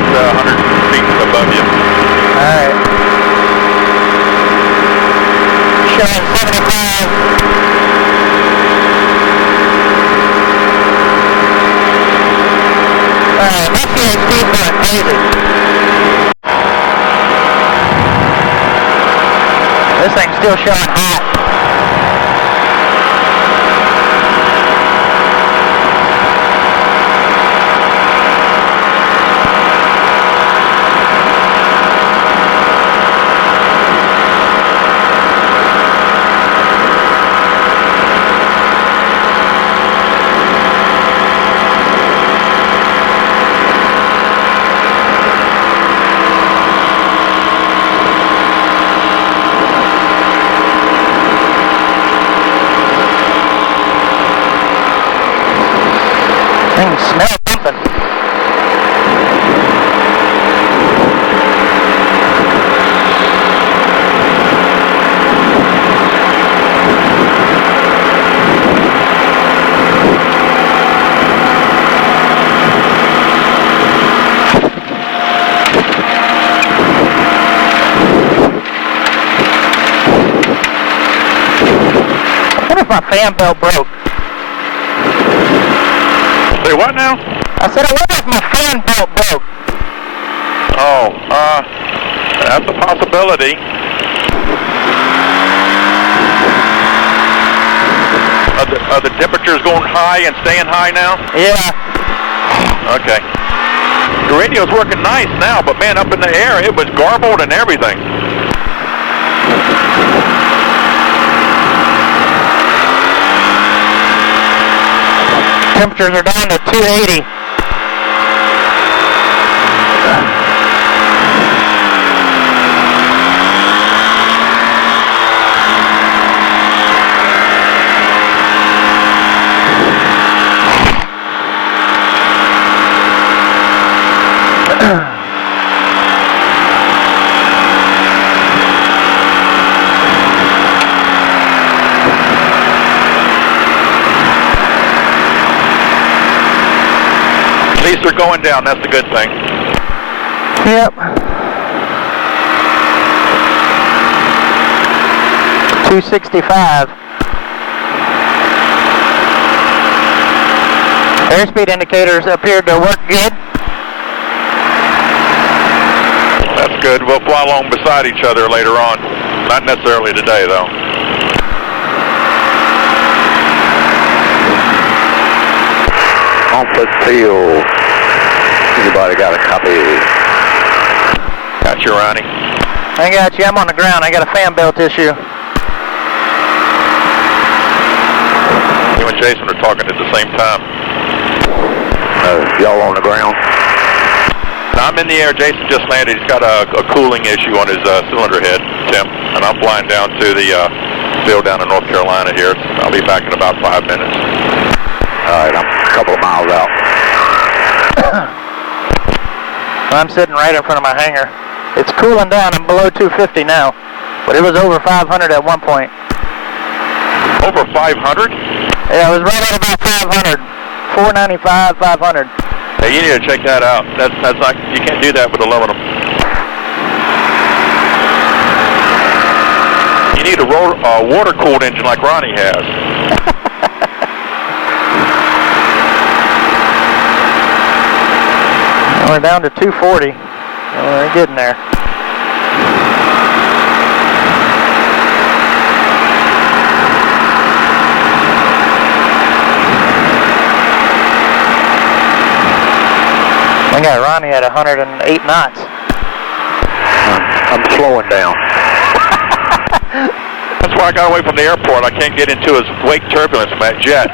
about 100 feet above you. Alright. Showing 75. Alright, my CHT's going crazy. This thing's still showing hot. Smell something. I wonder if my fan belt broke. Say what now? I said, I wonder if my fan belt broke. Oh, that's a possibility. Are the temperatures going high and staying high now? Yeah. Okay. The radio's working nice now, but man, up in the air, it was garbled and everything. Temperatures are down to 280. At least they're going down, that's the good thing. Yep. 265. Airspeed indicators appeared to work good. That's good. We'll fly along beside each other later on. Not necessarily today, though. Conflict field. Anybody got a copy? Got you, Ronnie. I got you. I'm on the ground. I got a fan belt issue. You and Jason are talking at the same time. Y'all on the ground? Now, I'm in the air. Jason just landed. He's got a cooling issue on his cylinder head temp, and I'm flying down to the field down in North Carolina here. I'll be back in about 5 minutes. All right, I'm a couple of miles out. I'm sitting right in front of my hangar. It's cooling down. I'm below 250 now, but it was over 500 at one point. Over 500? Yeah, it was right at about 500. 495, 500. Hey, you need to check that out. That's not, you can't do that with aluminum. You need a water-cooled engine like Ronnie has. We're down to 240. We're getting there. I got Ronnie at 108 knots. I'm slowing down. That's why I got away from the airport. I can't get into his wake turbulence from that jet.